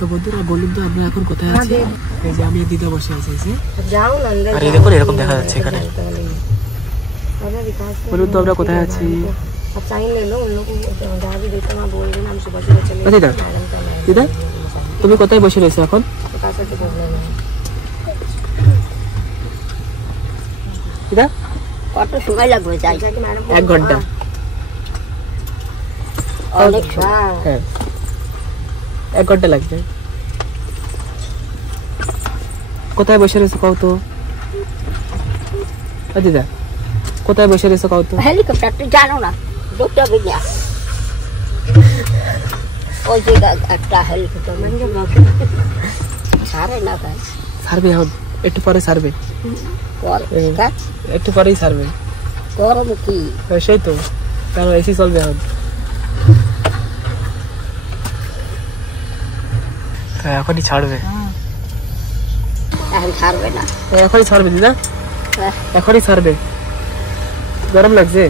তো বন্ধুরা বলুন তো আমরা এখন কোথায় আছি? এই যে আমি দিদা বসে আছি এই যে। যাও নন্দে আর এই দেখুন এরকম দেখা যাচ্ছে এখানে। বলুন তো আমরা কোথায় আছি? अब साइन ले लो उन लोगों को जहाँ भी देते हैं बोल देना हम सुबह सुबह चले দিদা দিদা তুমি কোথায় বসে রয়েছো এখন? দিদা কত সময় লাগবে যাই 1 ঘন্টা। অনেক হ্যাঁ 1 ঘন্টা লাগবে। কোথায় বসে রয়েছো কও তো? দিদা কোথায় বসে রয়েছো কও তো? হেলিকপ্টার তো জানো না ডুবতে হবে না ওই যে একটা হেলিকপ্টার মানে সারে না ভাই সার্ভে এখন একটু পরে সার্ভে একটু পরেই সার্ভে গরম কি সেই তো কারণ এসি চলবে এখন। এখনই ছাড়বে এখন ছাড়বে না এখনই ছাড়বে দিদা এখনই ছাড়বে। গরম লাগছে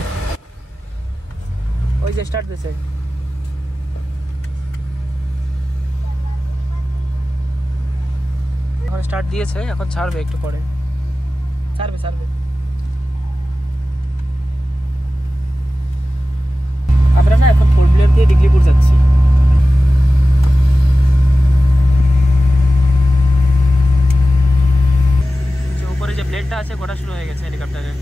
ওই যে স্টার্ট দিছে এখন স্টার্ট দিয়েছে এখন ছাড়বে একটু পরে ছাড়বে ছাড়বে। আমরা না এখন 4 হুইলার দিয়ে ডিগলিপুর যাচ্ছি। যে উপরে যে ব্লেডটা আছে ঘোরা শুরু হয়ে গেছে হেলিকপ্টারে।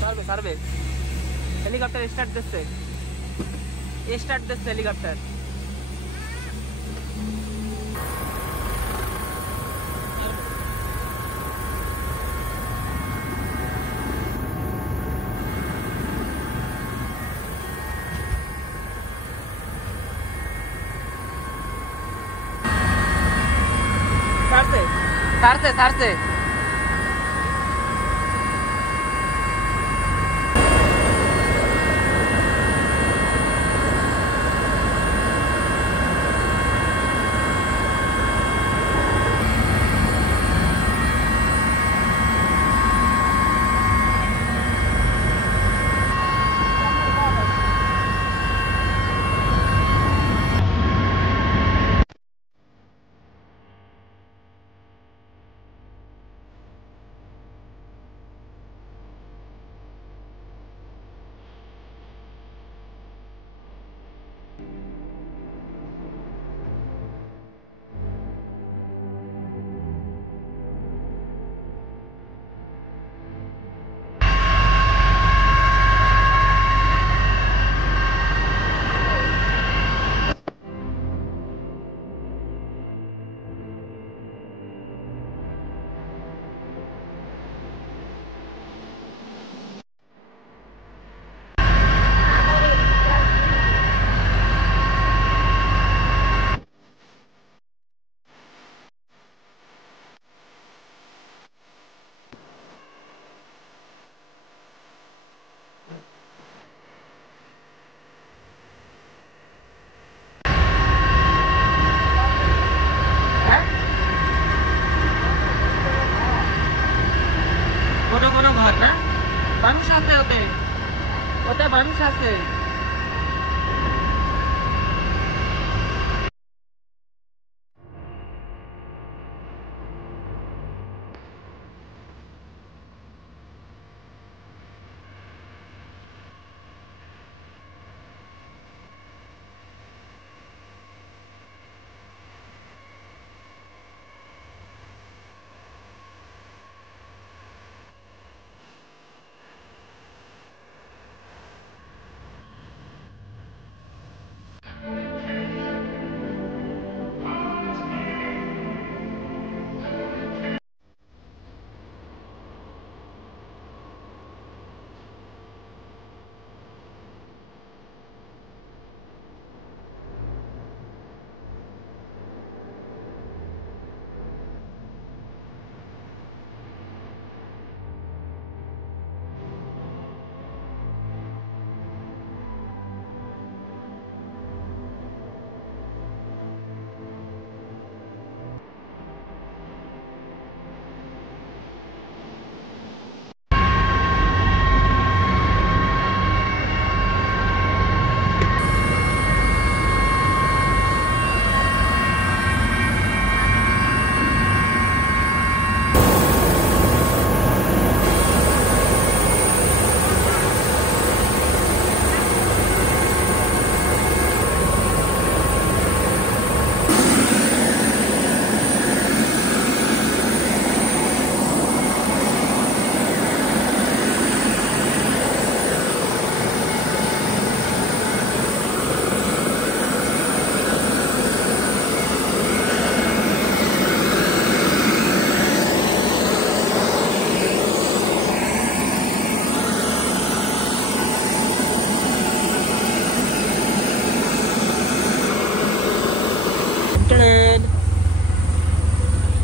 ছাড়বে ছাড়বে হেলিকপ্টার স্টার্ট দিচ্ছে হেলিকপ্টার। ছাড়ছে ছাড়ছে ছাড়ছে কোনো ঘর না মানুষ আছে ওতে মানুষ আছে।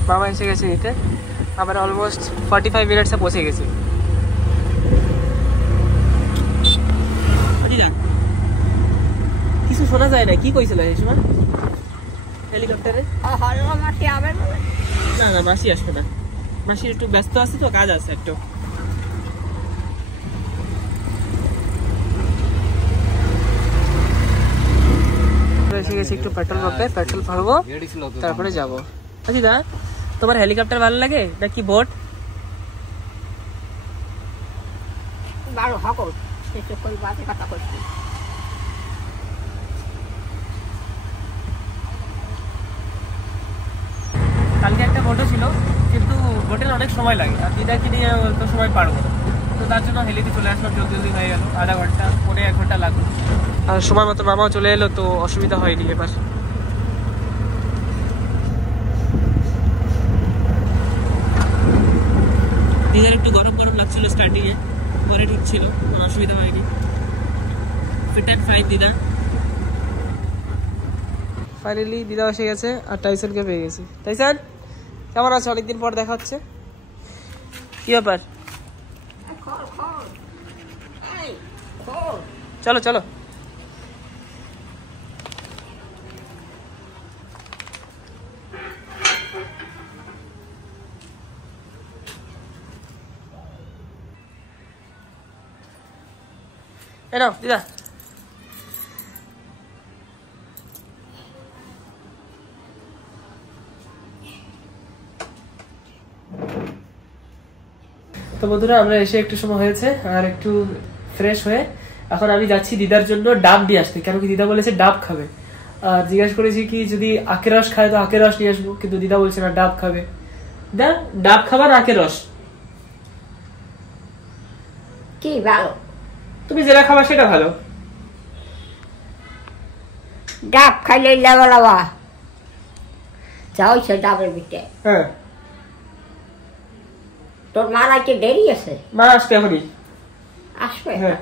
মামা এসে গেছে নিতে। আমরা অলমোস্ট 45 মিনিটসে পৌঁছে গেছি। কিছু শোনা যায় না, কি কইছিল এই সময় হেলিকপ্টারে? না না, মাসি আসবে না, মাসি একটু ব্যস্ত আছে তো, কাজ আছে একটু। এসে গেছি একটু পেট্রোল পাম্পে, পেট্রোল ভরবো তারপরে যাবো। দা তোমার হেলিকপ্টার ভালো লাগে নাকি বোট? কালকে একটা বোটও ছিল, কিন্তু বোটের অনেক সময় লাগে, আর দিদাকে নিয়ে তো সময় পারবো না, তো তার জন্য হেলিতে চলে আসলাম। জলদি হয়ে গেল, আধা ঘন্টা 1.5 ঘন্টা লাগলো। আর সময় মতো মামাও চলে এলো, তো অসুবিধা হয়নি এবার। দিদার একটু গরম গরম লাগছিল স্টার্টিং এ, পরে ঠিক ছিল, কোনো অসুবিধা হয়নি। ফিট অ্যান্ড ফাইন দিদা। ফাইনালি দিদা এসে গেছে আর টাইসনকে পেয়ে গেছি। টাইসন কেমন আছে? অনেকদিন পর দেখা হচ্ছে, কি ব্যাপার? চলো চলো। এ নাও দিদা। তো বন্ধুরা, আমরা এসে একটু সময় হয়েছে, আর একটু ফ্রেশ হয়ে এখন আমি যাচ্ছি দিদার জন্য ডাব দিয়ে আসতে, কেন কি দিদা বলেছে ডাব খাবে। আর জিজ্ঞাসা করেছি কি যদি আখের রস খায় তো আখের রস নিয়ে আসবো, কিন্তু দিদা বলছে না ডাব খাবে। ডাব খাবার আখের রস কি ভালো? তুমি যেটা খাবা সেটা ভালো। ডাব খাইলে লাবা লাবা যাও সে ডাবের ভিতরে। হ্যাঁ, তোর মার আজকে দেরি আছে? মা আসবে এখনই। আসবে? হ্যাঁ,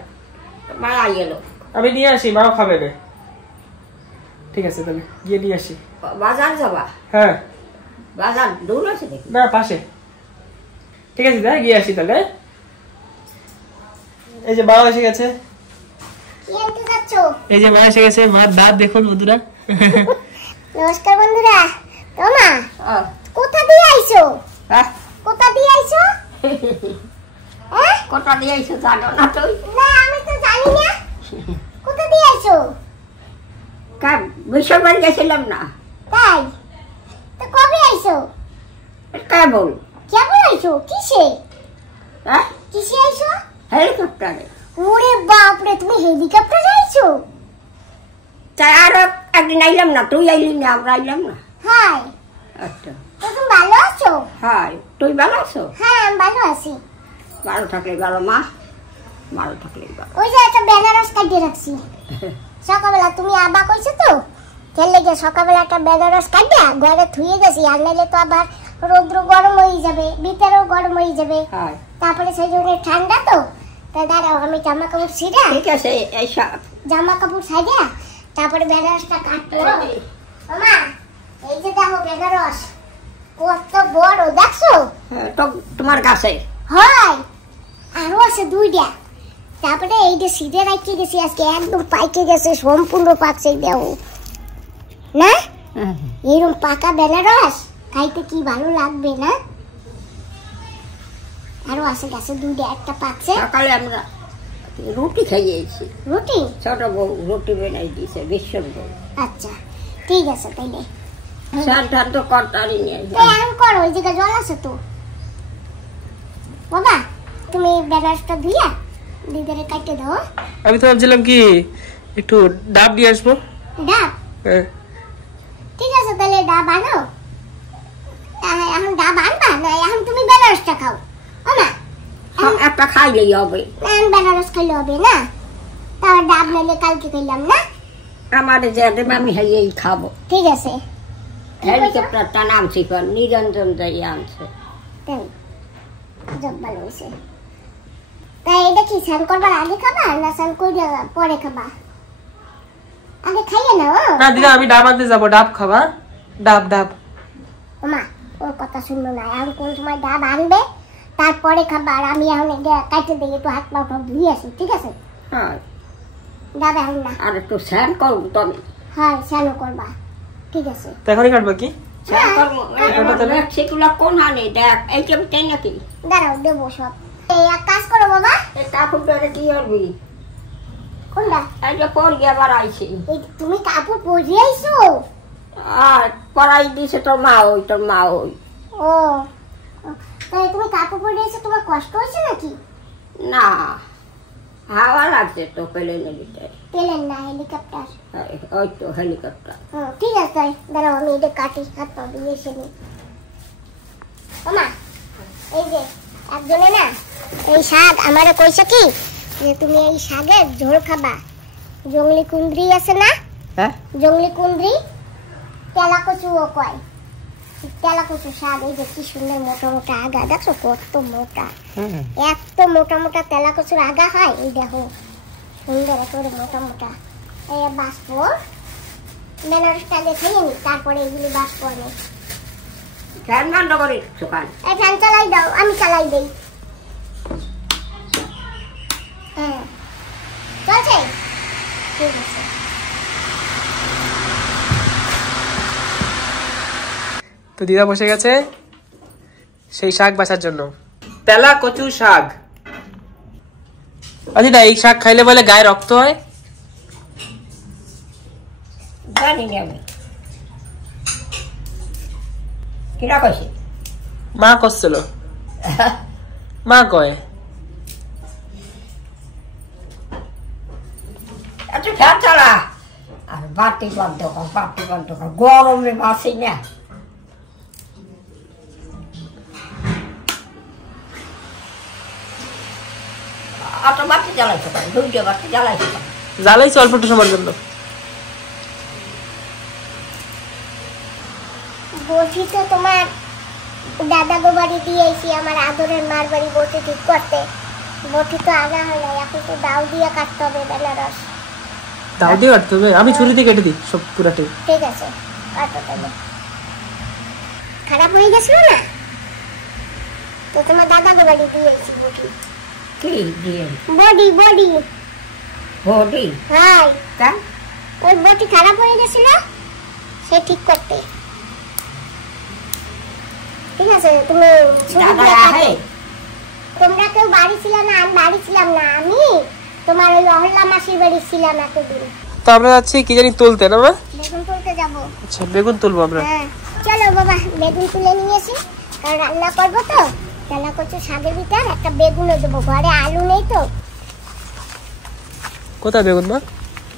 মা গেল, আমি নিয়ে আসি, মাও খাবে না। ঠিক আছে, তাহলে গিয়ে নিয়ে আসি। বাজার যাবা? হ্যাঁ। বাজার দূর আছে নাকি? না, পাশে। ঠিক আছে দাদা, গিয়ে আসি তাহলে। এই যে মা এসে গেছে। এই যে মা এসে গেছে, মার দাঁত দেখুন বন্ধুরা। নমস্কার বন্ধুরা। তোমা কোথা দিয়ে আইছো? কোথা দিয়ে আইছো? কোথা দিয়ে আইছো জানো না তুই? না, আমি তো জানি না। কোথা দিয়ে আইছো? বিশাল বাড়ি গেছিলাম না। তাই? তো কবে আইছো? কেবল। কেবল আইছো? কিসে? কিসে আইছো? হেলিকপ্টারে। ওরে বাপরে, তুমি হেলিকপ্টারে আইছো? তাই আর একদিন আইলাম না, তুই আইলি না, আমরা আইলাম না। হাই। আচ্ছা, তুমি ভালো আছো? হাই, তুই ভালো আছো? হ্যাঁ, আমি ভালো আছি। ভালো থাকলে ভালো মা, ভালো থাকলে ভালো। ওই যে একটা বেনারস কাটিয়ে রাখছি সকালবেলা, তুমি আবা কইছো তো খেলে গিয়ে সকালবেলা একটা বেনারস কাটিয়া ঘরে থুয়ে গেছি, আর নাইলে তো আবার রৌদ্র গরম হয়ে যাবে, ভিতরেও গরম হয়ে যাবে, তারপরে সেই জন্য ঠান্ডা তো। তাই দাঁড়াও, আমি জামা কাপড় ছিড়া, ঠিক আছে, জামা কাপড় ছাইড়া তারপরে বেনারসটা কাটলো। মা, এই যে দেখো বেনারস কত বড়, দেখছো? তো তোমার কাছে হয় আরো আছে 2টা। তারপরে এইটা সিধে রাখতে গেছি, আজকে একদম পাইকে গেছে, সম্পূর্ণ পাকছে। দেও না এরকম পাকা বেনারস খাইতে কি ভালো লাগবে না? আরো আছে গাছে 2টা, একটা পাকছে। সকালে আমরা রুটি খাইয়েছি। রুটি? ছোট বউ রুটি বানাই দিয়েছে, বিশ্বের বউ। আচ্ছা, ঠিক আছে তাইলে। স্যার তো করতারি নিয়ে এখন করো, ওই জায়গায় জল আছে তো। বাবা, তুমি বেনারসটা ধুইয়া দিদারে কাটতে দাও। আমি তো ভাবছিলাম কি একটু ডাব নিয়ে আসবো। ডাব? হ্যাঁ, ঠিক আছে তাহলে ডাব আনো। এখন ডাব আনবা না, এখন তুমি বেনারসটা খাও। ও মা, একটা খাইলেই হবে। এখন বেনারস খাইলে হবে না, তারপর ডাব নাইলে কালকে খাইলাম না। আমার যে আমি হাইয়েই খাবো। ঠিক আছে। হেলিকপ্টারটা নামছি, নিরঞ্জন যাই আনছে। তাই জব ভালো হয়েছে। তাই এটা কি স্নান করবার আগে খাবা না স্নান করে পরে খাবা? আগে খাইয়ে নাও। না দিদা, আমি ডাব আনতে যাবো। ডাব খাবা? ডাব ডাব। ওমা, ওর কথা শুনবো না। এখন কোন সময় ডাব আনবে তারপরে খাবা। আর আমি এখন কাটতে দিই, একটু হাত পা ধুয়ে আসি, ঠিক আছে? হ্যাঁ ডাব এখন না। আর একটু স্নান করবো তুমি। হ্যাঁ স্নানও করবা, ঠিক আছে? তো এখনই কাটবা কি? স্নান করবো। সেগুলো কোন হানি দেখ, এই চাই নাকি? দাঁড়াও দেবো সব। এই এক কাজ করো বাবা, এই কাপড় ধরে কি করবি? কোনটা? এই যে পরিয়ে আবার আইছি। এই তুমি কাপড় পরিয়ে আইছো? আর পরাই দিছে তোর মা, ওই তোর মা ওই। ও তাই তুমি কাপড় পরিয়ে আইছো, তোমার কষ্ট হয়েছে নাকি? না, হাওয়া লাগছে তো প্লেনের ভিতরে। প্লেন না, হেলিকপ্টার। ওই তো হেলিকপ্টার। ঠিক আছে তাই, দাঁড়াও আমি এটা কাটি, হাত পা দিয়ে এসে নিই। ওমা এই যে একজনে না এই শাক আমারে কইছে কি যে তুমি এই শাকের ঝোল খাবা। জংলি কুন্দ্রি আছে না? হ্যাঁ জংলি কুন্দ্রি, তেলা কচুও কয়। তেলা কচু শাক, এই যে কি সুন্দর মোটা মোটা আগা, দেখছো কত মোটা, এত মোটা মোটা তেলা কচুর আগা হয়। এই দেখো সুন্দর একেবারে মোটা মোটা। এই বাঁচবো বেনারসটা দেখেই নি, তারপরে এগুলি বাঁচবো আমি। ফ্যান বন্ধ করে সকাল। এই ফ্যান চালাই দাও, আমি চালাই দেই। হ্যাঁ চলছে, ঠিক আছে। তো দিদা বসে গেছে সেই শাক বাছার জন্য, তেলা কচু শাক। আচ্ছা এই শাক খাইলে বলে গায়ে রক্ত হয়? জানি না আমি, কিরা কইছে? মা করছিল, মা কয়। এত ফ্যান চালা আর বাতি বন্ধ কর, বাতি বন্ধ কর, গরমে বাসি না। অত বাতি জ্বালাইছো কেন? দুইটা বাতি জ্বালাইছো কেন? জ্বালাইছে অল্প একটু সময়ের জন্য। বলছি তো তোমার দাদা গো বাড়ি দিয়েছি, আমার আদরের মার বাড়ি বটি ঠিক করতে। বটি তো আনা হয় না, এখন তো দাও দিয়ে কাটতে হবে বেনারস। দাও দিয়ে কাটতে হবে? আমি ছুরি দিয়ে কেটে দিই সব পুরাটাই। ঠিক আছে কাটো তাহলে। খারাপ হয়ে গেছিল না তো তোমার দাদা গো বাড়ি দিয়েছি বটি। কি দিয়ে? Body body body? হ্যাঁ, তা ওই বটি খারাপ হয়ে গেছিল, সে ঠিক করতে। ঠিক আছে তুমি ছুরি দাদা দিয়ে কাটো। আহে? তোমরা কেউ বাড়ি ছিল না, আমি বাড়ি ছিলাম না, আমি তোমার ওই অহল্লা মাসির বাড়ি ছিলাম এতদিন। তো আমরা যাচ্ছি কি জানি তুলতে না মা? বেগুন তুলতে যাবো। আচ্ছা বেগুন তুলবো আমরা। হ্যাঁ চলো বাবা, বেগুন তুলে নিয়েছি, কারণ রান্না করবো তো। তেলা কচু শাকের ভিতর একটা বেগুনও দেবো, ঘরে আলু নেই তো। কোথায় বেগুন মা?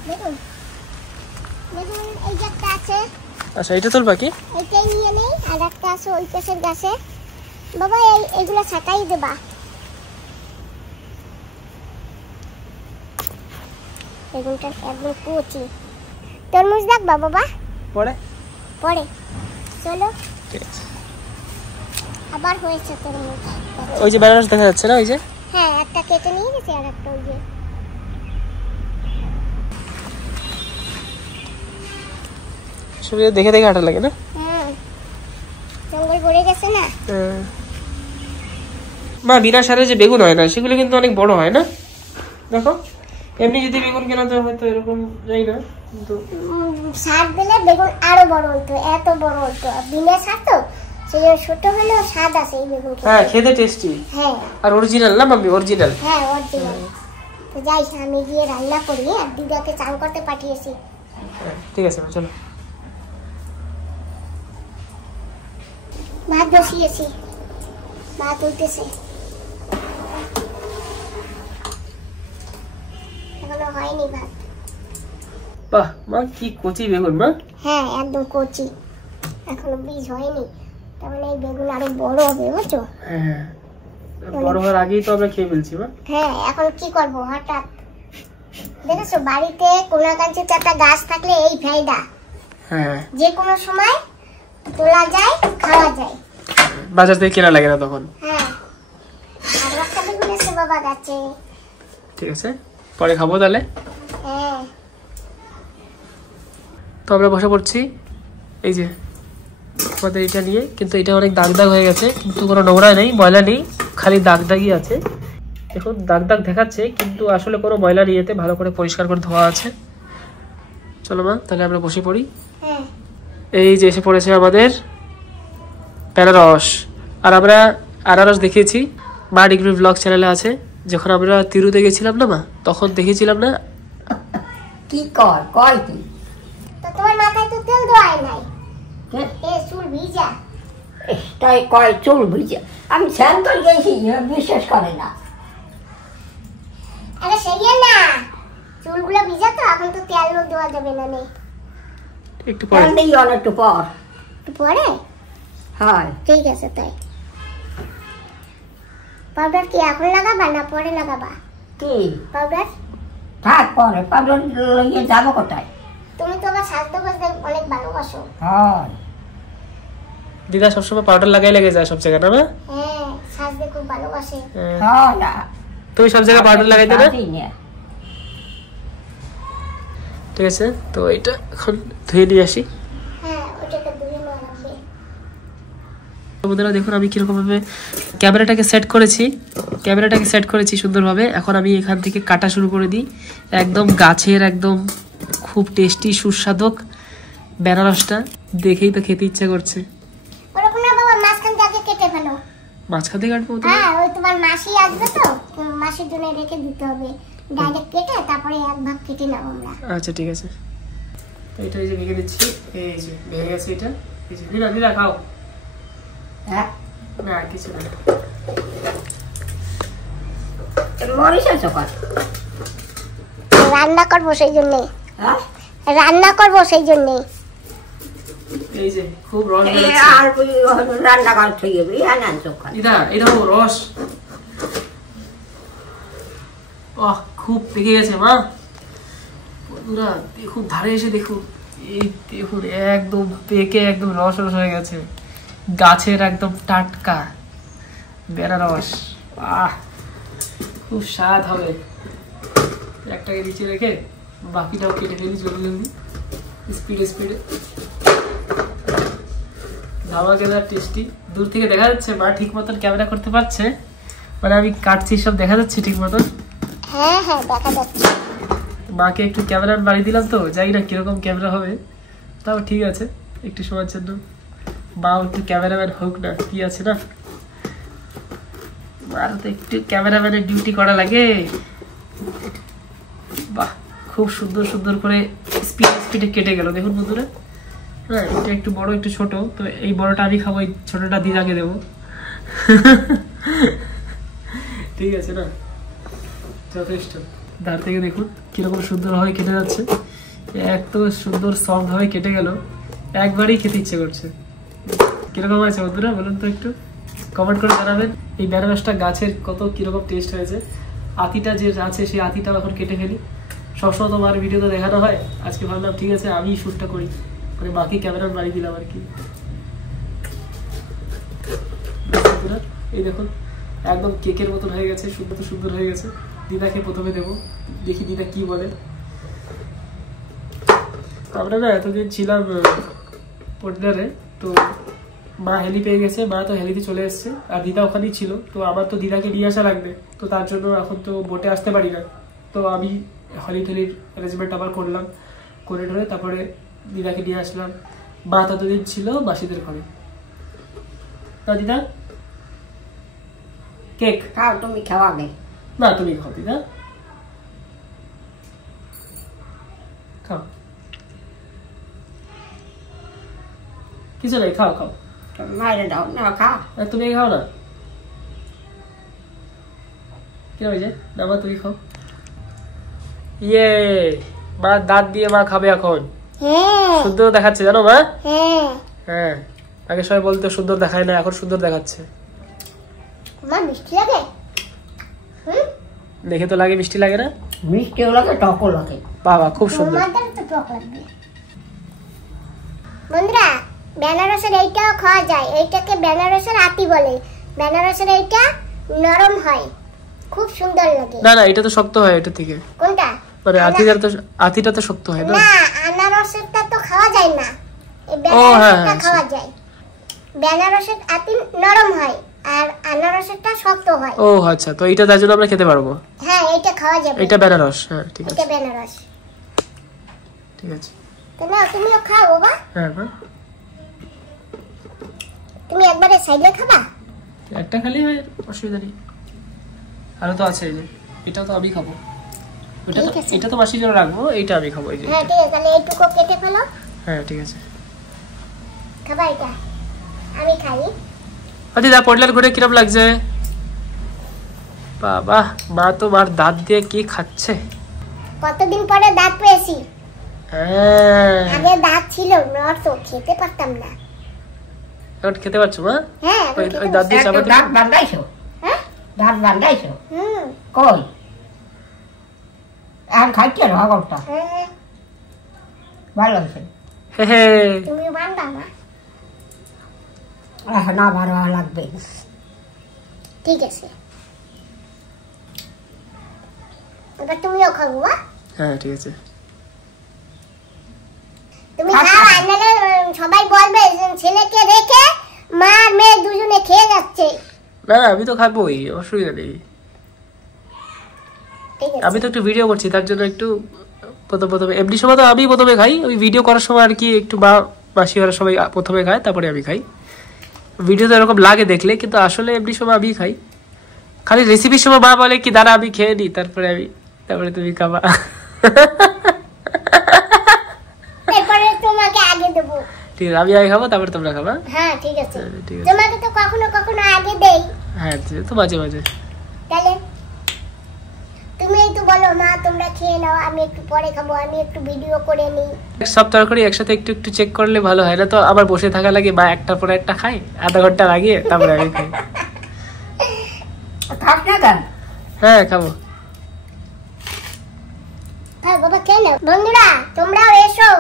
বেগুন বেগুন এই যে একটা আছে, আচ্ছা এটা তুলবা কি? এইটাই নিয়ে নেই। আর একটা আছে ওই পাশের গাছে। বাবা এইগুলো ছাটাই দেবা। বেগুনটা একদম কচি। তরমুজ দেখবা বাবা? পরে পরে চলো। ঠিক আছে। আবার হয়েছে তরমুজ। ওই যে বেনারস দেখা যাচ্ছে না, ওই যে। হ্যাঁ একটা কেটে নিয়ে গেছে, আর একটা ওই যে। সবই দেখে দেখে হাঁটা লাগে না? হ্যাঁ জঙ্গল ভরে গেছে না। মা বিনা সারে যে বেগুন হয় না সেগুলো কিন্তু অনেক বড় হয় না, দেখো। এমনি যদি বেগুন কেনাতে হয়তো এরকম যাই না, কিন্তু সার দিলে বেগুন আরো বড় হইতো, এত বড় হইতো। বিনা সার তো সেই ছোট হলেও স্বাদ আছে এই বেগুন। হ্যাঁ খেতে টেস্টি। হ্যাঁ আর অরিজিনাল না মাম্মি? অরিজিনাল। হ্যাঁ অরিজিনাল। তো যাই আমি গিয়ে রান্না করি, আর দিদাকে চান করতে পাঠিয়েছি। ঠিক আছে চলো। ভাত বসিয়েছি, ভাত উঠতেছে, এখনো হয়নি ভাত। বাহ মা কি কচি বেগুন মা। হ্যাঁ একদম কচি, এখনো বীজ হয়নি। তার মানে এই বেগুন আরো বড় হবে, বুঝছো? হ্যাঁ বড় হওয়ার আগেই তো আমরা খেয়ে ফেলছি মা। হ্যাঁ এখন কি করবো, হঠাৎ দেখেছো বাড়িতে কোনাকাঞ্চিতে একটা গাছ থাকলে এই ফায়দা। হ্যাঁ যে কোনো সময় তোলা যায়, খাওয়া যায়, বাজার থেকে কেনা লাগে না তখন। হ্যাঁ আর একটা বেগুন আছে বাবা গাছে। ঠিক আছে পরে খাবো তাহলে। হ্যাঁ তো আমরা বসে পড়ছি, এই যে আমাদের এটা নিয়ে, কিন্তু এটা অনেক দাগ দাগ হয়ে গেছে, কিন্তু কোনো নোংরা নেই, ময়লা নেই, খালি দাগ দাগই আছে। দেখুন দাগ দাগ দেখাচ্ছে, কিন্তু আসলে কোনো ময়লা নেই, এতে ভালো করে পরিষ্কার করে ধোয়া আছে। চলো মা তাহলে আমরা বসে পড়ি। এই যে এসে পড়েছে আমাদের বেনারস। আর আমরা আনারস দেখিয়েছি মা ডিগ্রি ব্লগ চ্যানেলে আছে, যখন আমরা তিরুতে গেছিলাম না মা, তখন দেখেছিলাম না। কি কয় কি তো তোমার মাথায় তো তেল দেওয়াই নাই, এ চুল ভিজা। তাই কয় চুল ভিজে, আমি স্যান্টল গেছি, বিশ্বাস করে না। আরে সেই না, চুলগুলো ভিজা তো, এখন তো তেল দেওয়া যাবে না। নেই একটু পরে দিই, একটু পর, একটু পরে। হয় ঠিক আছে তাই। পাউডার কি এখন লাগাবা না পরে লাগাবা? কি পাউডার থাক, পরে পাউডার লইয়ে যাবো কোথায়? তুমি তো আবার সাজতে বসতে অনেক ভালোবাসো। হয় দিদা সবসময় পাউডার লাগাই লেগে যায় সব জায়গায় না মা? হ্যাঁ, সাজতে খুব ভালোবাসে। হয় না, তুমি সব জায়গায় পাউডার লাগাইতে না? না। ঠিক আছে, তো এটা এখন ধুয়ে নিয়ে আসি। হ্যাঁ, ওটাকে ধুয়ে নেওয়া লাগবে। বন্ধুরা দেখুন আমি কিরকম ভাবে ক্যামেরাটাকে সেট করেছি সুন্দরভাবে। এখন আমি এখান থেকে কাটা শুরু করে দিই। একদম গাছের একদম খুব টেস্টি সুস্বাদক বেনারসটা দেখেই তো খেতে ইচ্ছা করছে। ওরকম না বাবা, মাঝখান থেকে কেটে ফেলো। মাঝখান থেকে কাটবো? হ্যাঁ, ওই তোমার মাসি আসবে তো, মাসির জন্য রেখে দিতে হবে। ডাইরেক্ট কেটে তারপরে এক ভাগ কেটে নাও আমরা। আচ্ছা ঠিক আছে, তো এটা এই যে ভেঙে দিচ্ছি। এই যে ভেঙে গেছে এটা। এই যে দিদা খাও। হ্যাঁ, না কিছু না। মরিচ আছে কত? রান্না করবো সেই জন্য। হ্যাঁ, রান্না করবো সেই জন্য। এই যে খুব রস বেরোচ্ছে। আর রান্না কর থেকে আনান চোখা। দিদা এটা রস। ওহ, খুব পেকে গেছে মা। বন্ধুরা দেখুন ধারে এসে দেখুন, এই দেখুন একদম পেকে একদম রস রস হয়ে গেছে। গাছের একদম টাটকা বেনারস। খুব স্বাদ হবে। একটাকে নিচে রেখে বাকিটাও কেটে ফেলি জলদি স্পিডে। ধামাকেদার টেস্টি। দূর থেকে দেখা যাচ্ছে মা ঠিক মতন ক্যামেরা করতে পারছে, মানে আমি কাটছি সব দেখা যাচ্ছে ঠিক মতন। হ্যাঁ দেখা যাচ্ছে। মাকে একটু ক্যামেরা বাড়ি দিলাম, তো জানি না কিরকম ক্যামেরা হবে, তাও ঠিক আছে একটু সময়ের জন্য। মা একটু ক্যামেরাম্যান হোক না, কি আছে না, মার তো একটু ক্যামেরাম্যানের ডিউটি করা লাগে। বাহ, খুব সুন্দর করে স্পিডে কেটে গেল দেখুন বন্ধুরা। হ্যাঁ, এটা একটু বড় একটু ছোট, তো এই বড়টা আমি খাবো, এই ছোটটা দিদাকে দেবো। ঠিক আছে না, যথেষ্ট। ধার থেকে দেখুন কিরকম সুন্দরভাবে কেটে যাচ্ছে, এত সুন্দর সফট ভাবে কেটে গেল, একবারই খেতে ইচ্ছে করছে। কিরকম হয়েছে বন্ধুরা বলুন তো, একটু কমেন্ট করে জানাবেন। এই বেনারসটা গাছের কত কিরকম টেস্ট হয়েছে। আতিটা যে আছে সেই আতিটাও এখন কেটে ফেলি। সবসময় তোমার ভিডিওতে দেখানো হয়, আজকে ভাবলাম ঠিক আছে আমি শ্যুটটা করি, মানে বাকি ক্যামেরা বাড়ি দিলাম আর কি। এই দেখুন একদম কেকের মতন হয়ে গেছে, সুন্দর হয়ে গেছে। দিদাকে প্রথমে দেবো, দেখি দিদা কি বলে। আমরা না এতদিন ছিলাম পটনারে, তো মা হেলি পেয়ে গেছে, মা তো হেলিতে চলে এসছে, আর দিদা ওখানেই ছিল। তো আমার তো দিদাকে নিয়ে আসা লাগবে, তো তার জন্য এখন তো বোটে আসতে পারি না। তো আমি হলি অ্যারেঞ্জমেন্ট আবার করলাম, করে ধরে তারপরে দিদাকে নিয়ে আসলাম। মা ততদিন ছিল মাসিদের ঘরে। তা দিদা কেক খাও, তুমি খাওয়াবে না? তুমি খাও দিদা, খাও, কিছু নাই, খাও। মায়ের দাও না, খা। তুমি খাও না, কি হয়েছে না মা, তুমি খাও। ইয়ে, মা দাঁত দিয়ে মা খাবে এখন। সুন্দর দেখাচ্ছে জানো মা? হ্যাঁ, আগে সবাই বলতো সুন্দর দেখায় না, এখন সুন্দর দেখাচ্ছে। মিষ্টি লাগে, দেখে তো লাগে মিষ্টি লাগে না? মিষ্টিও লাগে, টকও লাগে। বাবা খুব সুন্দর। বন্ধুরা বেনারসের এইটাও খাওয়া যায়, এইটাকে বেনারসের আতি বলে। বেনারসের এইটা নরম হয়, খুব সুন্দর লাগে। না এটা তো শক্ত হয়, এটা থেকে। কোনটা? মানে আতিটা তো শক্ত হয় না? না, আনারসেরটা তো খাওয়া যায় না, এই ও হ্যাঁ, বেনারসেরটা খাওয়া যায়। বেনারসের আপেল নরম হয় আর আনারসেরটা শক্ত হয়। ও আচ্ছা, তো এটা তার জন্য আমরা খেতে পারবো। হ্যাঁ এটা খাওয়া যাবে। এটা বেনারস, হ্যাঁ ঠিক আছে। এটা বেনারস, ঠিক আছে। তো না তুমিও খাও বাবা। হ্যাঁ, তুমি একবারে সাইডে খাবা? একটা খালি হয়, অসুবিধা নেই। আরো তো আছে, এই যে এটাও তো আমি খাবো। এটা তো মাসির জন্য রাখবো, এইটা আমি খাবো। এই যে হ্যাঁ ঠিক আছে, তাহলে এইটুকু কেটে ফেলো। হ্যাঁ ঠিক আছে। খাবা এটা? আমি খাই। দিদা পটলার ঘুরে কিরম লাগছে? বাবা, মা তো মার দাঁত দিয়ে কি খাচ্ছে। কতদিন পরে দাঁত পেয়েছি। হ্যাঁ, আগে দাঁত ছিল না তো খেতে পারতাম না। এখন খেতে পারছো মা? হ্যাঁ ওই দাঁত দিয়ে চাপাতে। দাঁত বান্ধাইছো? হ্যাঁ দাঁত বান্ধাইছো? কই আর খাইতে রগটা হ্যাঁ ভালো হয়েছে। হে তুমি বান্দা না? না ভালো লাগবে। ঠিক আছে, এবার তুমিও খাবো। হ্যাঁ ঠিক আছে। তুমি খাও, আনলে সবাই বলবে যে ছেলেকে রেখে মা মেয়ে দুজনে খেয়ে যাচ্ছে। না আমি তো খাবোই, অসুবিধা নেই। আমি তো একটু ভিডিও করছি, তার জন্য একটু প্রথমে এমনি সময় তো আমি প্রথমে খাই, ওই ভিডিও করার সময় আর কি একটু মাসি ওরা সবাই প্রথমে খায়, তারপরে আমি খাই। ভিডিও তো এরকম লাগে দেখলে, কিন্তু আসলে এমনি সময় আমি খাই। খালি রেসিপির সময় মা বলে কি দাঁড়া আমি খেয়ে নিই, তারপরে তুমি খাবা। তারপরে তোমাকে আগে দেবো। ঠিক আছে, আমি আগে খাবো, তারপরে তোমরা খাবা। হ্যাঁ ঠিক আছে, ঠিক আছে। তোমাকে তো কখনো কখনো আগে দেই। হ্যাঁ তো মাঝে মাঝে। তাহলে তুমি এই তো বলো মা তোমরা খেয়ে নাও, আমি একটু পরে খাবো, আমি একটু ভিডিও করে নিই। সব তরকারি একসাথে একটু একটু চেক করলে ভালো হয় না তো, আবার বসে থাকা লাগে বা একটার পরে একটা খাই, আধা ঘন্টা লাগিয়ে তারপরে আমি খাই। খাস না কেন? হ্যাঁ খাবো। হ্যাঁ বাবা খেয়ে নাও। বন্ধুরা তোমরাও এসো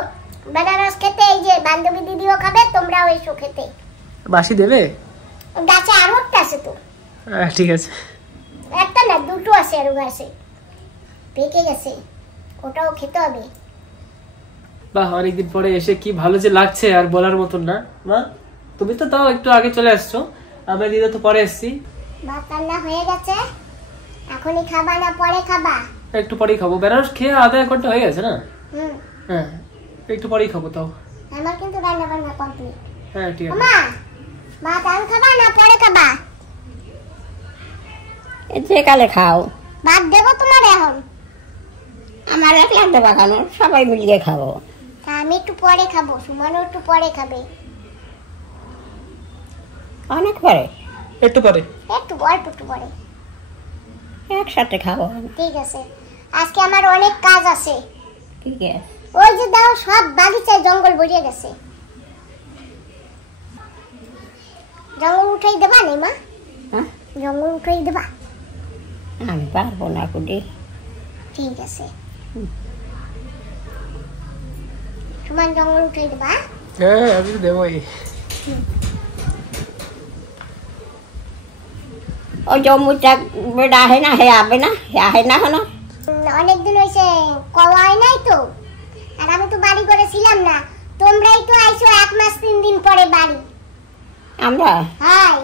বেনারস খেতে, এই যে বান্ধবী দিদিও খাবে, তোমরাও এসো খেতে। বাসি দেবে? গাছে আরো একটা আছে তো। ঠিক আছে। একটা না দুটো আছে আরো গাছে, পেকে গেছে, ওটাও খেতে হবে। বাহ, অনেকদিন পরে এসে কি ভালো যে লাগছে, আর বলার মতন না। মা তুমি তো তাও একটু আগে চলে আসছো, আমরা দিদা তো পরে এসছি। ভাত রান্না হয়ে গেছে, এখনই খাবা না পরে খাবা? একটু পরেই খাবো, বেনারস খেয়ে আধা এক ঘন্টা হয়ে গেছে না। হ্যাঁ একটু পরেই খাবো তাও। আমার কিন্তু রান্না বান্না কমপ্লিট। হ্যাঁ ঠিক আছে। মা ভাত আন খাবা না পরে খাবা? যে কালে খাও। ভাত দেবো তোমার এখন? আমার একলা দেবা কেন, সবাই মিলিয়ে খাবো। তা আমি একটু পরে খাবো, সুমনও একটু পরে খাবে। অনেক পরে? একটু পরে। একটু অল্প একটু পরে। একসাথে খাবো। ঠিক আছে, আজকে আমার অনেক কাজ আছে। ঠিক আছে। ওই যে দাও সব বাগিচায় জঙ্গল ভরিয়ে গেছে, জঙ্গল উঠাই দেবা নেই মা? হ্যাঁ জঙ্গল উঠাই দেবা? আমি পারবো না কুটি। ঠিক আছে, সুমন জঙ্গল উঠাই দেবা? হ্যাঁ আমি তো দেবোই। ও জম্মুটা বেড়া আহে না, হে আবে না, হে আহে না হলো। অনেকদিন হয়েছে কওয়াই নাই তো, আর আমি তো বাড়ি করেছিলাম না, তোমরাই তো আইছো 1 মাস 3 দিন পরে বাড়ি। আমরা? হাই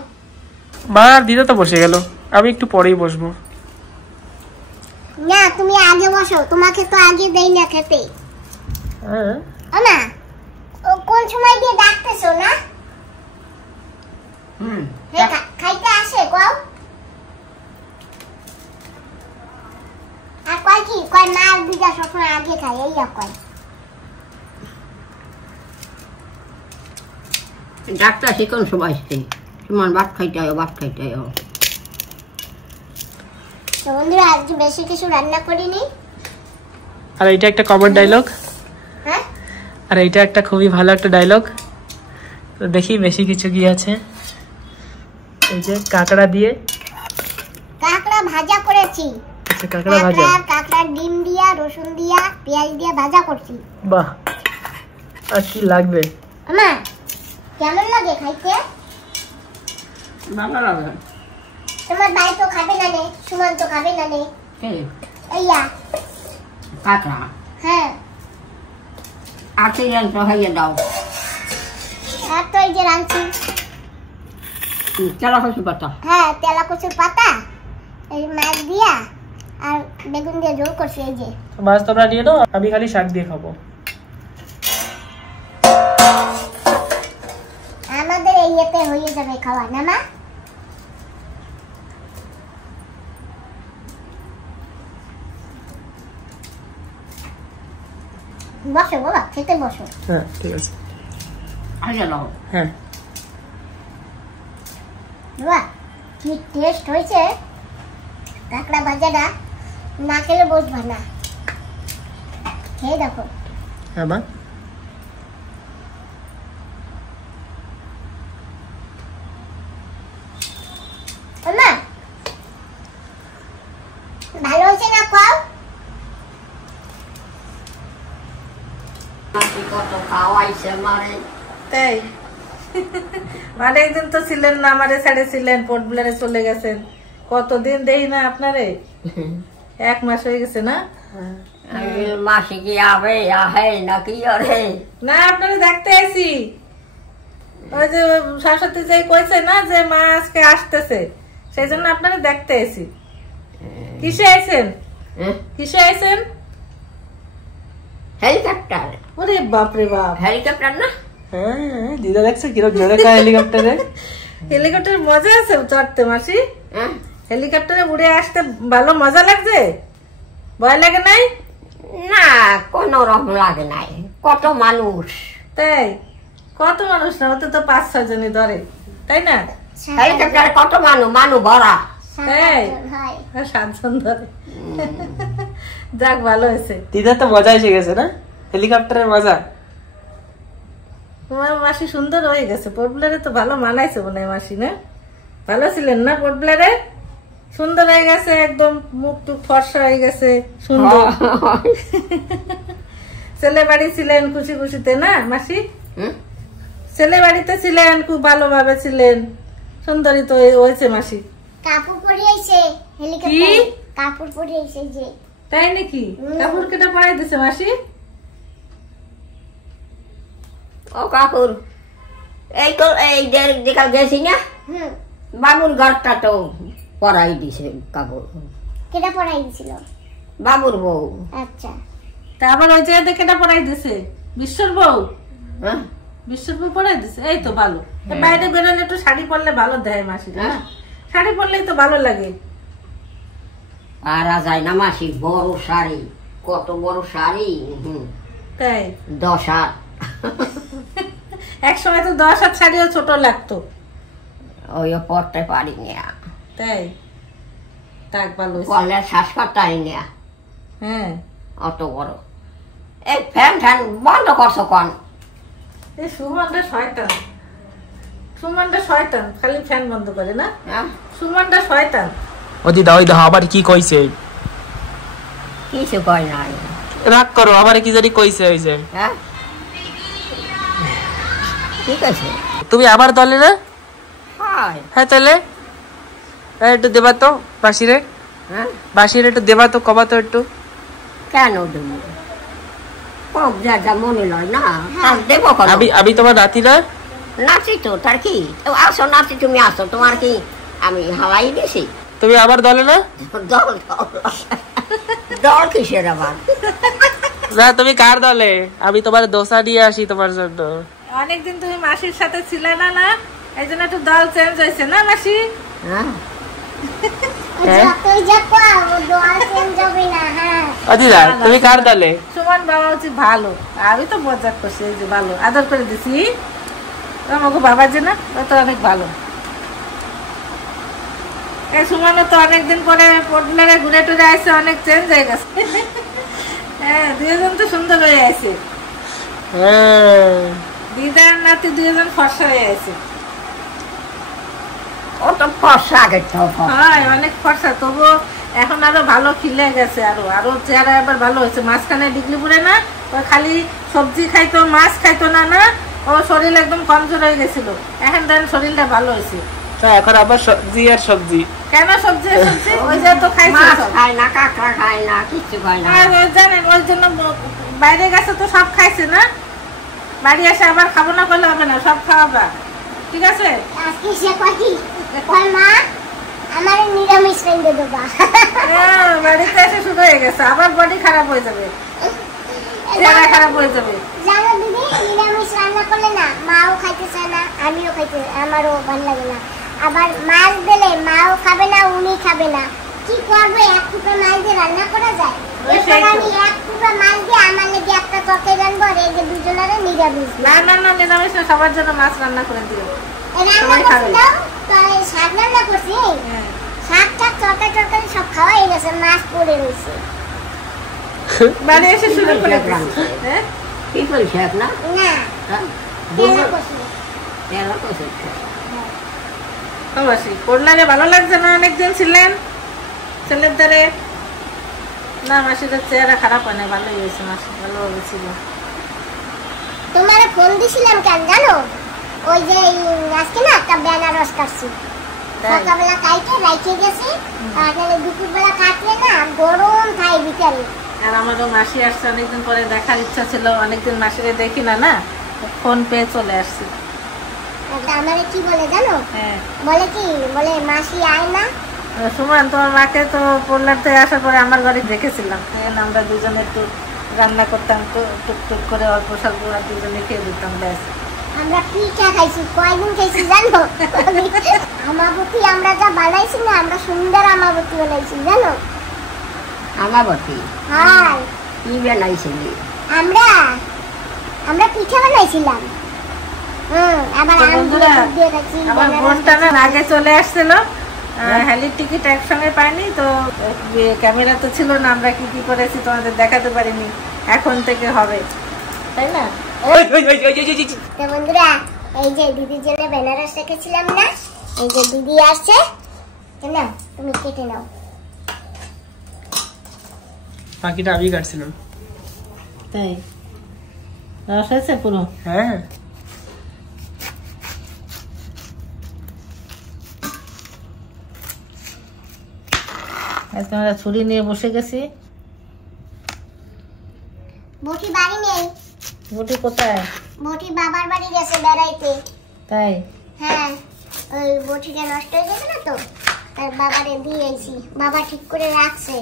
মা আর দিদা তো বসে গেল, আমি একটু পরেই বসবো। না তুমি আগে বসো, তোমাকে তো আগে দেই না খেতে। হ্যাঁ না ও কোন সময় দিয়ে ডাকতেছো না? খাইতে আসে কও। আর কয় কি কয় মা আর দিদা সবসময় আগে খায়, এই কয়। ডাক্তার সে কোন সময় আসছে? তোমার ভাত খাইতে হয়, ভাত খাইতে হয়। তো বন্ধুরা আজ বেশি কিছু রান্না করিনি। আর এটা একটা কমন ডায়লগ। হ্যাঁ আর এটা একটা খুবই ভালো একটা ডায়লগ। তো দেখি বেশি কিছু কি আছে। এই যে কাঁকড়া দিয়ে, কাঁকড়া ভাজা করেছি। আচ্ছা কাঁকড়া ভাজা, কাঁকড়ার ডিম দিয়া রসুন দিয়া পেঁয়াজ দিয়া ভাজা করছি। বাহ, আর কি লাগবে? আমা কেমন লাগে খাইতে? ভালো লাগে। তোমার ভাই তো খাবে না নে, সুমন তো খাবে না নে। এইয়া কাঁকড়া? হ্যাঁ। আর তুই রান্না হইয়া দাও। আর তো এই যে রাঁধছি। তেলা কচুর পাতা। হ্যাঁ তেলা কচুর পাতা, এই মাছ দিয়া আর বেগুন দিয়ে ঝোল করছি। এই যে মাছ তোমরা নিয়ে নাও, আমি খালি শাক দিয়ে খাবো। আমাদের এই ইয়েতে হয়ে যাবে খাওয়া না মা? বসো বাবা, খেতে বসো। হ্যাঁ ঠিক আছে। হ্যাঁ বাবা কি টেস্ট হয়েছে কাঁকড়া ভাজাটা, না খেলে বুঝবা না, খেয়ে দেখো। হ্যাঁ মা, মা ভালো হয়েছে না খাও? কত খাওয়াইছে মারে। তাই অনেকদিন তো ছিলেন না, আমারে ছেড়ে ছিলেন, পোর্ট ব্লেয়ারে চলে গেছেন। কতদিন দেই না আপনারে, 1 মাস হয়ে গেছে না? মাসি কি আবে আহে নাকি? আরে না আপনারে দেখতে আইছি, ওই যে সরস্বতী যাই কইছে না যে মা আজকে আসতেছে, সেই জন্য আপনারে দেখতে আইছি। কিসে আইছেন? কিসে আইছেন? হেলিকপ্টার। ওরে বাপরে বাপ, হেলিকপ্টার না? হ্যাঁ দিদা দেখছো কিরকম জোরে কয় হেলিকপ্টারে। হেলিকপ্টারে মজা আছে চড়তে মাসি? হেলিকপ্টারে উড়ে আসতে ভালো মজা লাগছে? ভয় লাগে নাই? না কোন রকম লাগে নাই, কত মানুষ। তাই কত মানুষ না, ওতে তো 5-6 জনই ধরে, তাই না? হেলিকপ্টারে কত মানুষ ভরা। তাই হয় 7 জন ধরে। যাক ভালো হয়েছে, দিদা তো মজা এসে গেছে না, হেলিকপ্টারের মজা। তোমার মাসি সুন্দর হয়ে গেছে, পোর্টব্লেয়ারে তো ভালো মানাইছে মনে হয় মাসি না? ভালো ছিলেন না পোর্টব্লেয়ারে? সুন্দর হয়ে গেছে, একদম মুখ টুক ফর্সা হয়ে গেছে, সুন্দর। ছেলে বাড়ি ছিলেন খুশি খুশিতে না মাসি? ছেলে বাড়িতে ছিলেন, খুব ভালোভাবে ছিলেন, সুন্দরী তো হয়েছে মাসি। কাপড় পরে আইছে হেলিকপ্টারে, কাপড় পরে আইছে যে। তাই নাকি? কাপড় কেটে পরাই দিছে মাসি? ও কাকুর এই তো এই দেখা গেছি না, বাবুর ঘরটা তো পরাই দিছে কাকুর। কেটা পরাই দিছিল? বাবুর বউ। আচ্ছা, তা আবার ওই যে কেটে পরাই দিছে বিশ্বর বউ? হ্যাঁ বিশ্বর বউ পরাই দিছে, এই তো ভালো। বাইরে বেরোলে একটু শাড়ি পরলে ভালো দেয় মাসি না? শাড়ি পরলেই তো ভালো লাগে। আর যায় না মাসি, বড় শাড়ি, কত বড় শাড়ি। তাই 10 হাত। এক সময় তো 10 হাত শাড়িও ছোট লাগতো। ওই পরতে পারি না। তাই তাক ভালো হয়েছে। কলের শ্বাস কাটাই না, হ্যাঁ অত বড়। এই ফ্যান ফ্যান বন্ধ করছো কন? এই সুমনটা শয়তান, সুমনটা শয়তান, খালি ফ্যান বন্ধ করে না। সুমনটা শয়তান। ও দিদা ওই দেখো আবার কি কইছে। কিছু কয় নাই, রাগ করো, আবার কি জানি কইছে। ওই যে হ্যাঁ ঠিক আছে। তুমি আবার দলে না? হয় হ্যাঁ তাহলে একটু দেবা তো বাসিরে, হ্যাঁ বাসিরে একটু দেবা তো, কবা তো একটু। কেন দেবো? কম যা যা মনে লয় না, তার দেবো কেন? আমি তোমার নাতি না? নাচি তো, তার কি? আসো নাচি, তুমি আসো, তোমার কি আমি হাওয়াই দিছি? তুমি আবার দলে না? দল দল কিসের আবার? না তুমি কার দলে? আমি তোমার দোসা নিয়ে আসি তোমার জন্য। অনেকদিন তুমি মাসির সাথে ছিলে না, না এই জন্য একটু দল চেঞ্জ হয়েছে না মাসি? হ্যাঁ তুই যা কর দোয়াল চেঞ্জ হবে না। হ্যাঁ দিদা তুমি কার দলে? সুমন বাবা হচ্ছে ভালো, আমি তো মজা করছি, এই যে ভালো আদর করে দিছি আমাকে বাবার জন্য, ও তো অনেক ভালো। এই সুমনও তো অনেকদিন পরে পোর্টব্লেয়ারে ঘুরে টুরে আসছে, অনেক চেঞ্জ হয়ে গেছে। হ্যাঁ 2 জন তো সুন্দর হয়ে আছে, দিদার নাতি 2 জন ফর্সা হয়ে আছে। ও তো ফর্সা আগে তো হয় অনেক ফর্সা, তবুও এখন আরো ভালো খিলে গেছে, আরো আরো চেহারা এবার ভালো হয়েছে। মাঝখানে ডিগলি পুরে না, ও খালি সবজি খাইতো, মাছ খাইতো না, না ও শরীর একদম কমজোর হয়ে গেছিল, এখন দেন শরীরটা ভালো হয়েছে। এখন আবার সবজি আর সবজি। কেন সবজি সবজি? ওই যে তো খাইছে, খায় না, কাঁকড়া খায় না, কিচ্ছু খায় না। জানেন ওই জন্য বাইরে গেছে তো সব খাইছে না, বাড়ি এসে আবার খাবো না করলে হবে না, সব খাওয়াবা। ঠিক আছে? আজকে সে কটি কই মা আমার নিরামিষ রেঁধে দেবা। হ্যাঁ, বাড়িতে এসে শুরু হয়ে গেছে, আবার বডি খারাপ হয়ে যাবে, চেহারা খারাপ হয়ে যাবে। জানো দিদি, নিরামিষ রান্না করলে না মাও খাইতে চায় না, আমিও খাইতে, আমারও ভালো লাগে না। আবার মাছ দিলে মাও খাবে না, উনি খাবে না, কি করবে? এক টুকরো মাছ দিয়ে রান্না করা যায়? এরপর আমি এক টুকরো মাছ দিয়ে আমার লেগে একটা তরকারি রান্না, আর এই যে দুজনের নিরামিষ। না না না, নিরামিষ না, সবার জন্য মাছ রান্না করে দিও। রান্না করছিলাম তো শাক রান্না করছি, শাক টাক তরকারি সব খাওয়াই গেছে, মাছ পড়ে রয়েছে। বাড়ি এসে শুরু করে হ্যাঁ কি করিস না? না রান্না করছি। মাসি করলারে ভালো লাগছে না? অনেকদিন ছিলেন ছেলের দ্বারে না, মাসিদের চেহারা খারাপ হয় না, ভালোই হয়েছে, মাসি ভালোভাবে ছিল। তোমার ফোন দিছিলাম কেন জানো? ওই যে আজকে না একটা বেনারস কাটছি, সকালবেলা কাইটে রাইখে গেছি, আর দুপুরবেলা কাটলে না গরম খাই বিকালে। আর আমারও মাসি আসছে, অনেকদিন পরে দেখার ইচ্ছা ছিল, অনেকদিন মাসিরে দেখি না, না ফোন পেয়ে চলে আসছি। আমারে কি বলে জানো? বলে কি বলে মাসি আয় না। সুমন, তোমার মাকে তো পড়লাতে আসার পরে আমার ঘরে দেখেছিলাম, আমরা দুজনে একটু রান্না করতাম, টুকটুক করে অল্প স্বল্প দুজনে খেয়ে দিতাম, ব্যাস। আমরা পিঠা খাইছি, কয়দিন খাইছি জানো? আমাবতী আমরা যা বানাইছি না, আমরা সুন্দর আমাবতী বানাইছি জানো? আমাবতী? হ্যাঁ। কি বানাইছিলি? আমরা পিঠা বানাইছিলাম। আবার আমার বোনটা না আগে চলে আসছিল, হেলির টিকিট একসঙ্গে পাইনি তো, ক্যামেরা তো ছিল না, আমরা কি কি করেছি তোমাদের দেখাতে পারিনি, এখন থেকে হবে, তাই না? বন্ধুরা, এই যে দিদির জন্য বেনারস রেখেছিলাম না, এই যে দিদি আসছে, না তুমি কেটে নাও। বাকিটা আমি কাটছিলাম। তাই রস হয়েছে পুরো? হ্যাঁ। আজকে আমরা ছুরি নিয়ে বসে গেছি। বটি বাড়ি নেই। বটি কোথায়? বটি বাবার বাড়ি গেছে বেড়াইতে। তাই? হ্যাঁ, ওই বটিটা নষ্ট হয়ে গেছে না তো, তার বাবারে দিয়ে আইছি, বাবা ঠিক করে রাখছে,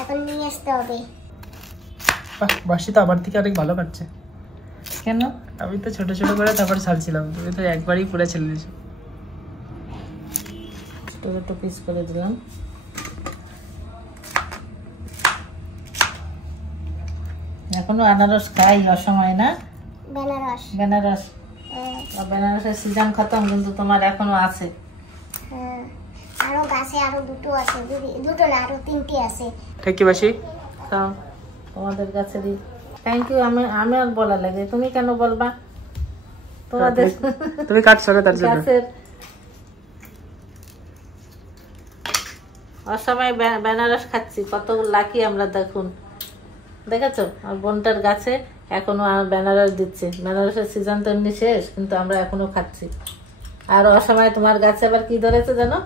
এখন নিয়ে আসতে হবে। বাসি তো আমার থেকে অনেক ভালো কাটছে। কেন? আমি তো ছোট ছোট করে তারপর ছাড়ছিলাম, তুমি তো একবারই পুরো ছেড়ে দিয়েছো। ছোট ছোট পিস করে দিলাম। এখনো আনারস খাই অসময় না? বেনারস? বেনারস, বেনারসের সিজন খতম, কিন্তু তোমার এখনো আছে। আরো গাছে আরো দুটো আছে, দুটো না আরো তিনটি আছে। থ্যাংক ইউ বাসি, খাও তোমাদের কাছে দিই। থ্যাংক ইউ আমি আর বলা লাগে, তুমি কেন বলবা? তোমাদের তুমি কাটছো না তার জন্য। গাছের অসময় বেনারস খাচ্ছি, কত লাকি আমরা, দেখুন দেখেছো? আর বোনটার গাছে এখনো বেনারস দিচ্ছে, বেনারসের সিজন তো এমনি শেষ, কিন্তু আমরা এখনো খাচ্ছি। আর অসময় তোমার গাছে আবার কি ধরেছে জানো?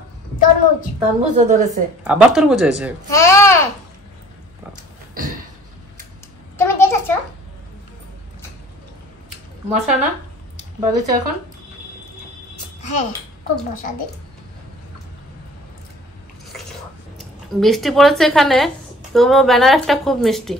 তরমুজ। তরমুজও ধরেছে। আবার তরমুজ হয়েছে? হ্যাঁ, তুমি দেখেছো? মশা না বাগিচা এখন? হ্যাঁ, খুব মশা দেয়। বৃষ্টি পড়েছে এখানে, তবুও বেনারসটা খুব মিষ্টি।